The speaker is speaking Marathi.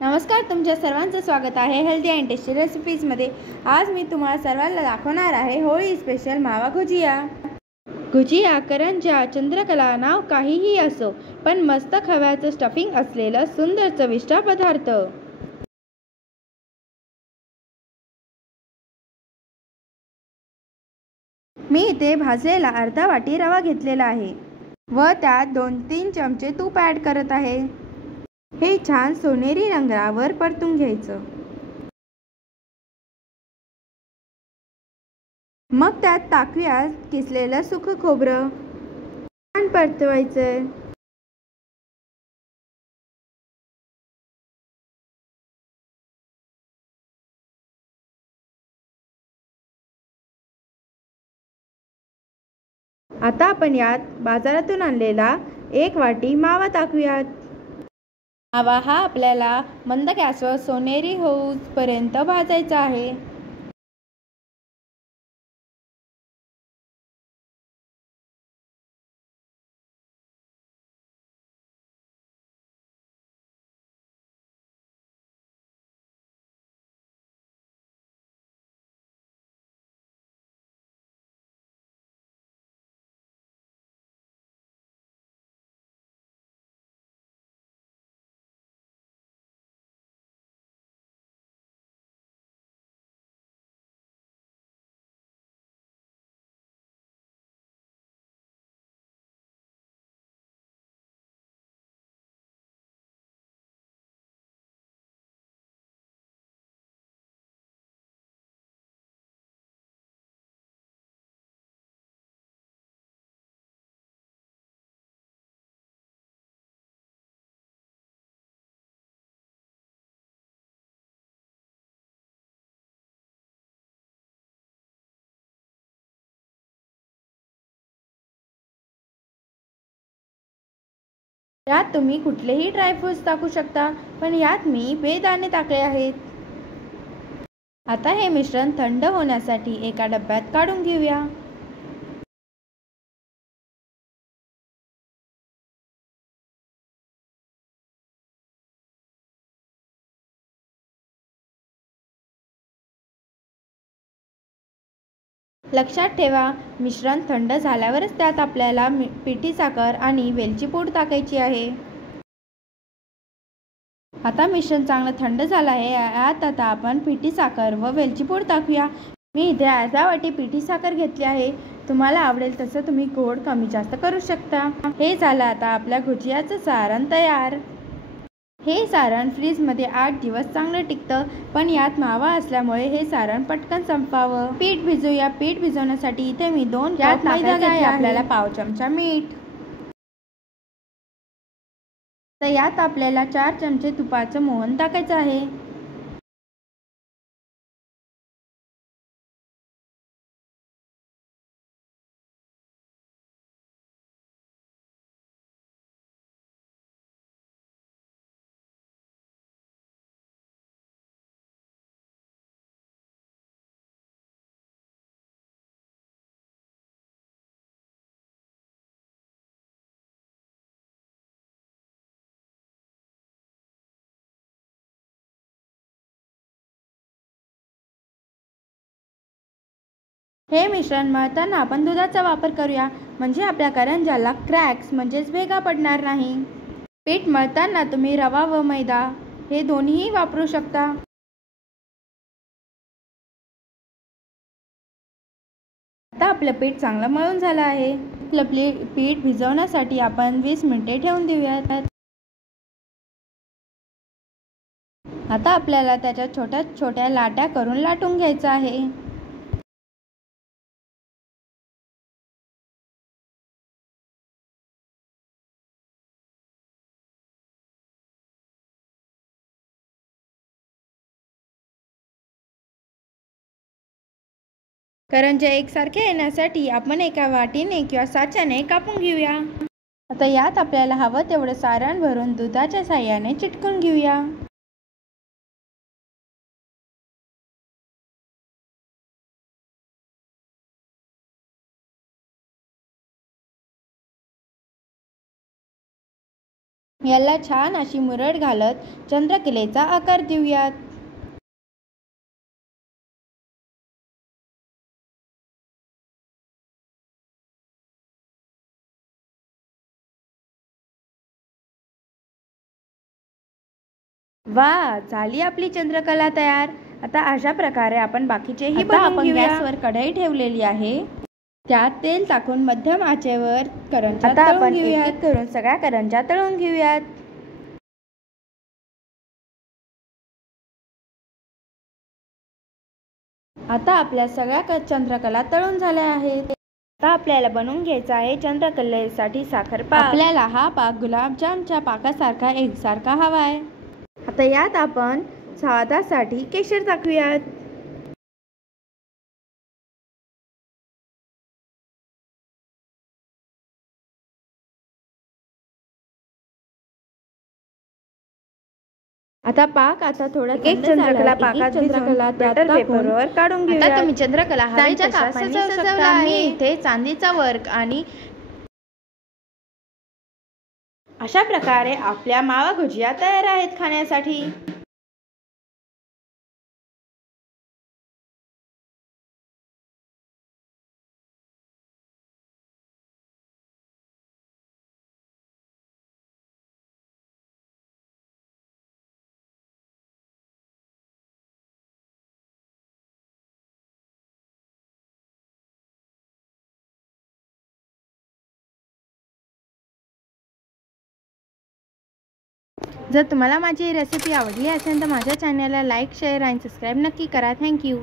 नमस्कार, तुमच्या सर्वांचं स्वागत आहे हेल्दी अँड टेस्टी रेसिपीजमध्ये। आज मी तुम्हाला सर्वांना दाखवणार आहे होळी स्पेशल मावा गुजिया। गुजिया, करंज्या, चंद्रकला नाव काहीही असो, पण मस्त खव्याचं स्टफिंग असलेलं सुंदर चविष्ट पदार्थ। मी इथे भाजलेला अर्धा वाटी रवा घेतलेला आहे व त्यात 2-3 चमचे तूप ॲड करत आहे। हे छान सोनेरी रंगावर परतून घ्यायचं। मग त्यात टाकूया किसलेलं सुकं खोबरं, छान परतवायचं। आता आपण यात बाजारातून आणलेला 1 वाटी मावा टाकूयात। मावा हा आपल्याला मंद गॅसवर सोनेरी होऊपर्यंत भाजायचा आहे। यात तुम्ही कुठलेही ड्रायफ्रुट्स टाकू शकता, पण यात मी बेदाणे टाकले आहेत। आता हे मिश्रण थंड होण्यासाठी एका डब्यात काढून घेऊया। लक्षात ठेवा, मिश्रण थंड झाल्यावरच त्यात आपल्याला पिठी साखर आणि वेलची पूड टाकायची आहे। आता मिश्रण चांगलं थंड झालं आहे। आता आपण पिठी साखर व वेलची पूड टाकूया। मी इथे अर्धा वाटी पिठी साखर घेतली आहे। तुम्हाला आवडेल तसं तुम्ही गोड कमी जास्त करू शकता। हे झालं आता आपल्या गुजियाचं सारण तयार। हे सारण फ्रीजमध्ये 8 दिवस चांगलं टिकतं, पण यात मावा असल्यामुळे हे सारण पटकन संपवावं। पीठ भिजवूया। पीठ भिजवण्यासाठी इथे मी 2 कप मैदा घेतला आहे। आपल्याला पाव चमचा मीठ, तर यात आपल्याला 4 चमचे तुपाचं मोहन टाकायचं आहे। हे मिश्रण मळताना आपण दुधाचा वापर करूया, म्हणजे आपल्या करंज्याला क्रॅक्स म्हणजेच भेगा पडणार नाही। पीठ मळताना तुम्ही रवा व मैदा हे दोन्हीही वापरू शकता। आता आपलं पीठ चांगलं मळून झालं आहे। आपलं पीठ भिजवण्यासाठी आपण 20 मिनिटे ठेवून देऊयात। आता आपल्याला त्याच्या छोट्या छोट्या लाट्या करून लाटून घ्यायचं आहे। करंज्या एकसारख्या येण्यासाठी आपण एका वाटीने किंवा साच्याने कापून घेऊया। आता यात आपल्याला हवं तेवढं सारण भरून दुधाच्या साहाय्याने चिटकून घेऊया। याला छान अशी मुरड घालत चंद्रकलेचा आकार देऊयात. वा, झाली आपली चंद्रकला तयार. आता अशा प्रकारे आपण बाकीचेही बनवून घेऊया. गॅसवर कढई ठेवलेली आहे. त्यात तेल टाकून मध्यम आचेवर करंज्या तळून घेऊयात. करून सगळ्या करंज्या तळून घेऊयात. आता आपल्या सगळ्या चंद्रकला तळून झाल्या आहेत. आता आपल्याला बनवून घ्यायचा आहे चंद्रकलेसाठी साखर पाक. आपल्याला हा पाक गुलाबजामच्या पाकासारखा एकसारखा हवा आहे. आता यात आपण स्वादासाठी केशर टाकूयात. आता थोडा एक चंद्रकला पाकात चंद्रकला बटर पेपरवर काढून घेऊया. आता तुम्ही चंद्रकला हव्याच्या कापाने सजवला आहे. इथे चांदीचा वर्क आणि अशा प्रकारे आपल्या मावा भुजिया तयार आहेत खाण्यासाठी. जर तुम्हाला माझी रेसिपी आवडली असेल तर माझ्या चॅनलला लाईक, शेअर आणि सबस्क्राईब नक्की करा. थँक्यू.